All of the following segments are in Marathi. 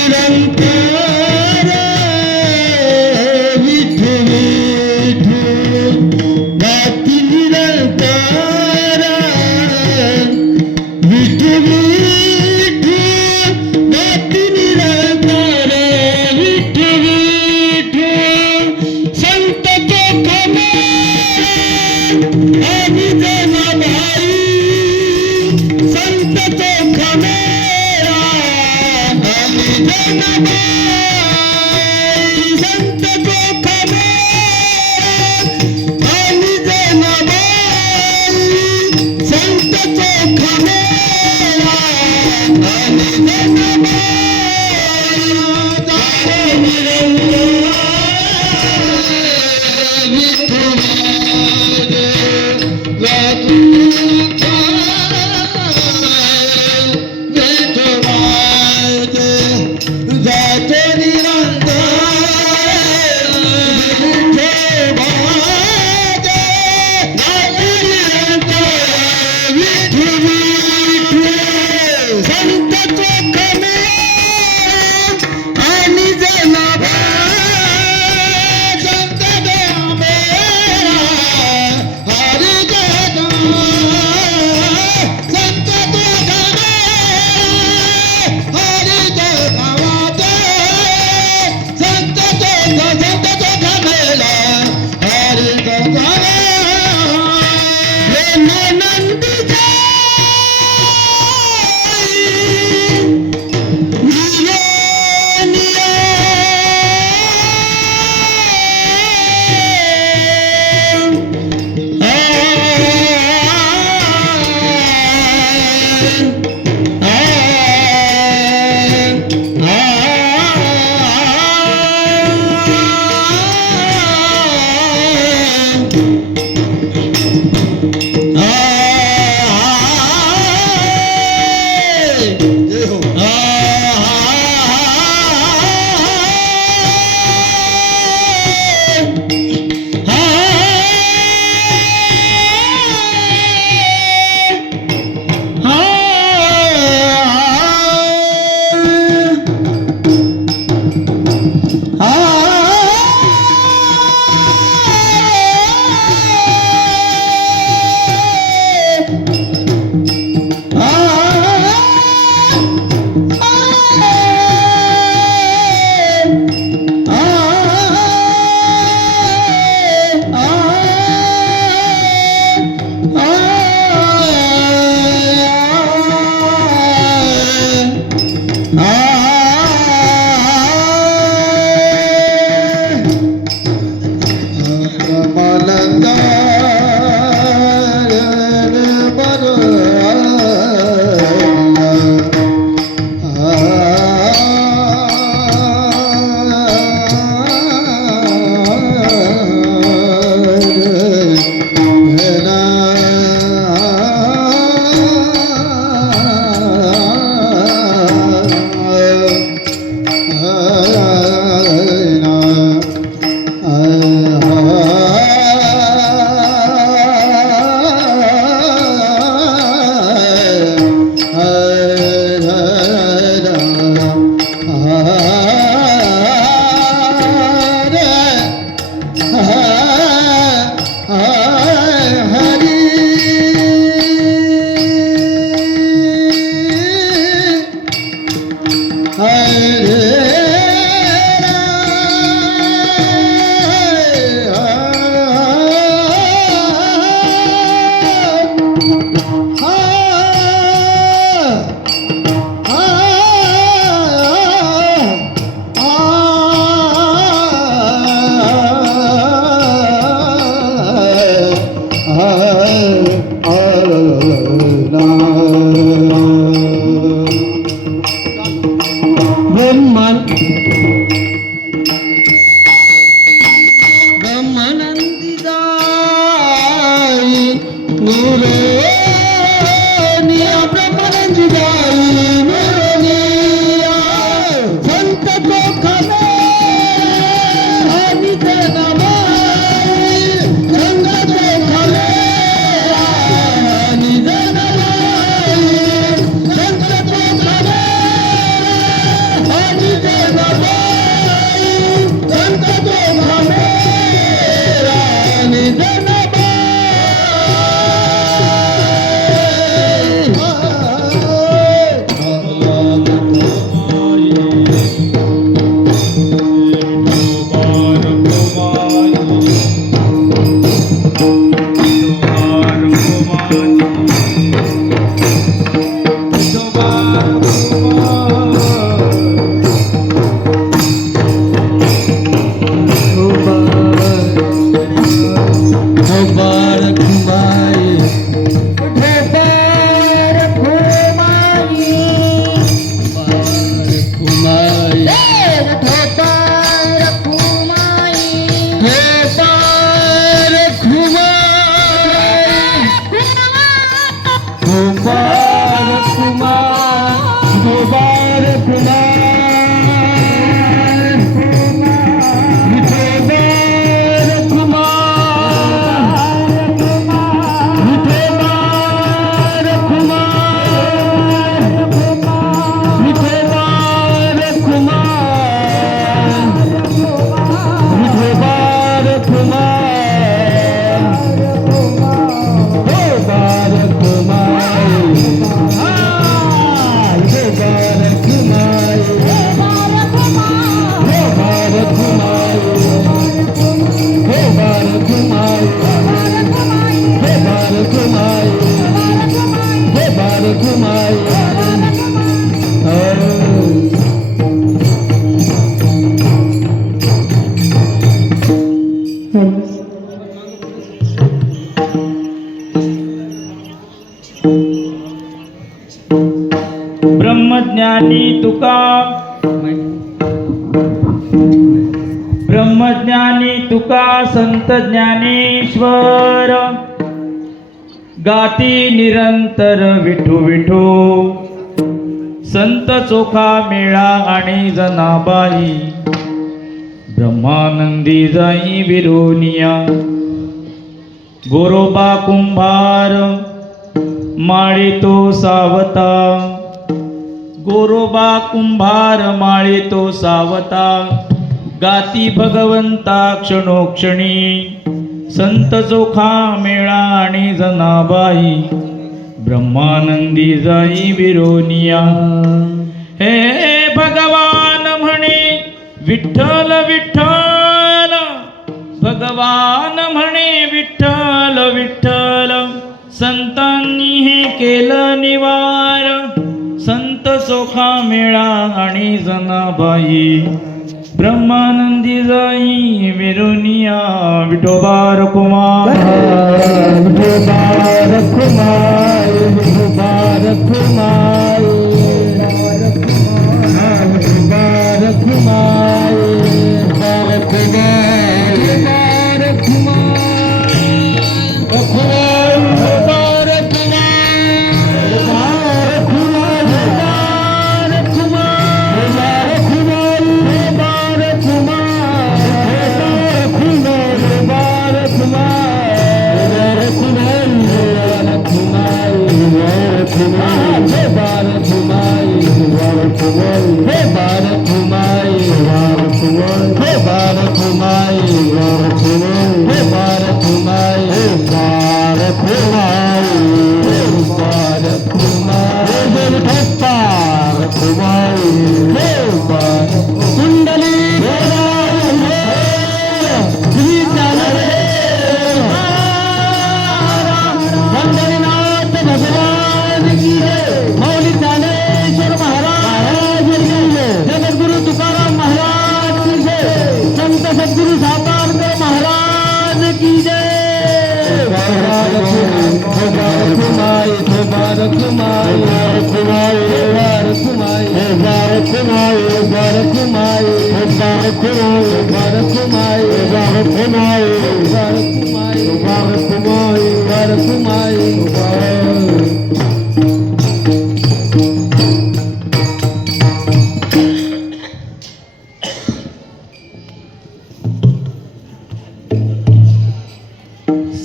निरंकार विठू विठू गाती निरंकार विठू विठू गाती निरंकार विठू विठू संत चोखा आणि जनाबाई संत चोखा मेरा आणि जनाबाई संत चोखा मेरा आणि जनाबाई संत चोखा मेरा आणि जनाबाई जाणे निरंकार विठू संत चोखा मेरा आणि जनाबाई संत मेरा हरी जगा संत चोखा मेरा हरी जगावाते संत चोखा मेला हरी जगा नंदी ब्रह्मज्ञानी तुका ब्रह्मज्ञानी तुका संत ज्ञानेश्वर गाती निरंतर विठू विठू संत चोखा मेळा आणि जनाबाई ब्रह्मानंदी जाई विरोनिया गोरोबा कुंभार माळितो सावता गोरोबा कुंभार माळितो सावता गाती भगवंता क्षणोक्षणी संत चोखा मेळा आणि जनाबाई ब्रह्मानंदी जाई विरोनिया हे भगवान म्हणे विठ्ठल विठ्ठल भगवान म्हणे विठ्ठल विठ्ठल संतांनी हे केलं निवार संत चोखा मेळा आणि जनाबाई ब्रह्मानंदी जाई विरोनिया विठोबा रखुमाई विठोबा रखुमाई विठोबा रखुमाई विठोबा रखुमाई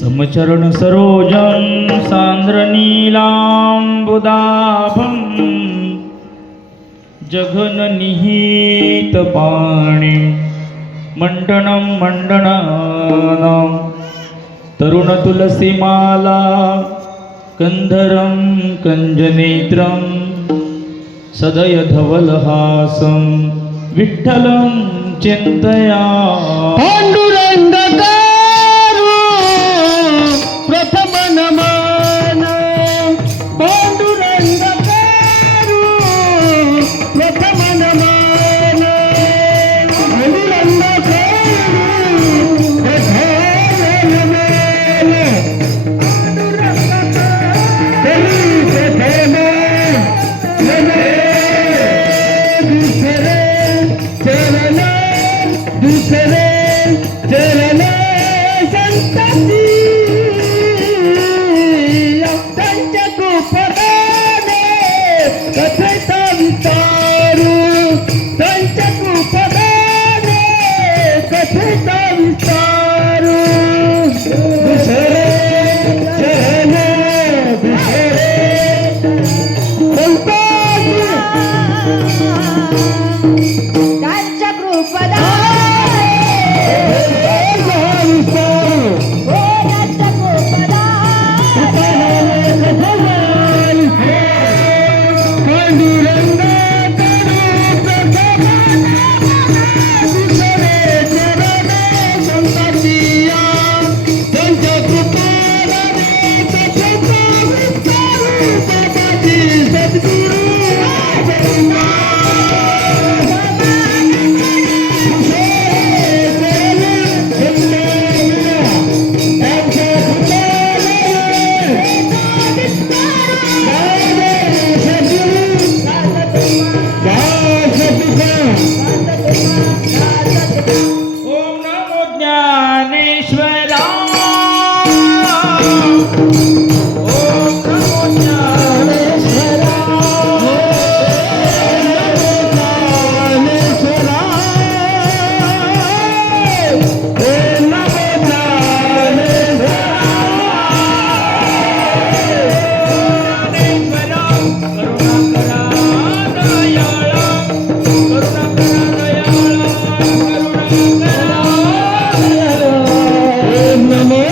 समचरण सरोजं सान्द्र नीलाम्बुदाभं जघन निहित पाणी मंडनं मंडनानां तरुण तुलसीमाला कंधरं कंजनेत्रं सदय धवलहासं विठ्ठलं चिंतया पांडुरंगकारू प्रथम नमन पांडुरंगकारू प्रथम नमन पांडुरंगकारू प्रथम नमन दुसरे चरण संतती त्यांच्या कृपदाने कथेचा विस्तारू त्यांच्या कृपदाने कथेचा विस्तारू दुसरे चरण दुसरे त्यांच्या कृपदा ओम नमो ज्ञानेश्वराय ओम नमो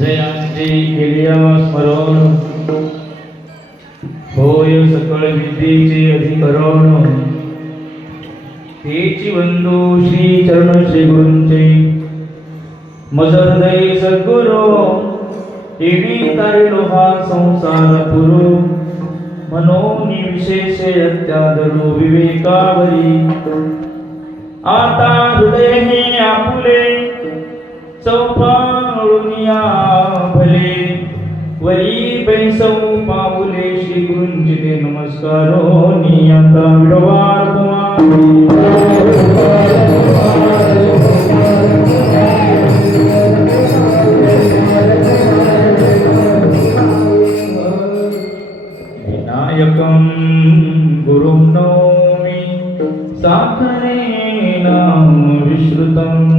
जयांची केलिया स्मरण होय सकळ विद्येचे अधिकरण तेची वंदो श्री चरण श्री गुरूंचे मज हृदय सद्गुरू तेणी तारिलो हा संसार पुरो मनोनी विशेषे अत्यादरो विवेकावरी आता हृदय हे आपुले चौफाळुनिया भले वरी पैसौ पाऊले श्री गुरूंचे ते नमस्कारो नियता विडवार विनायकं गुरुं नौमि साखरेण विश्रुतम्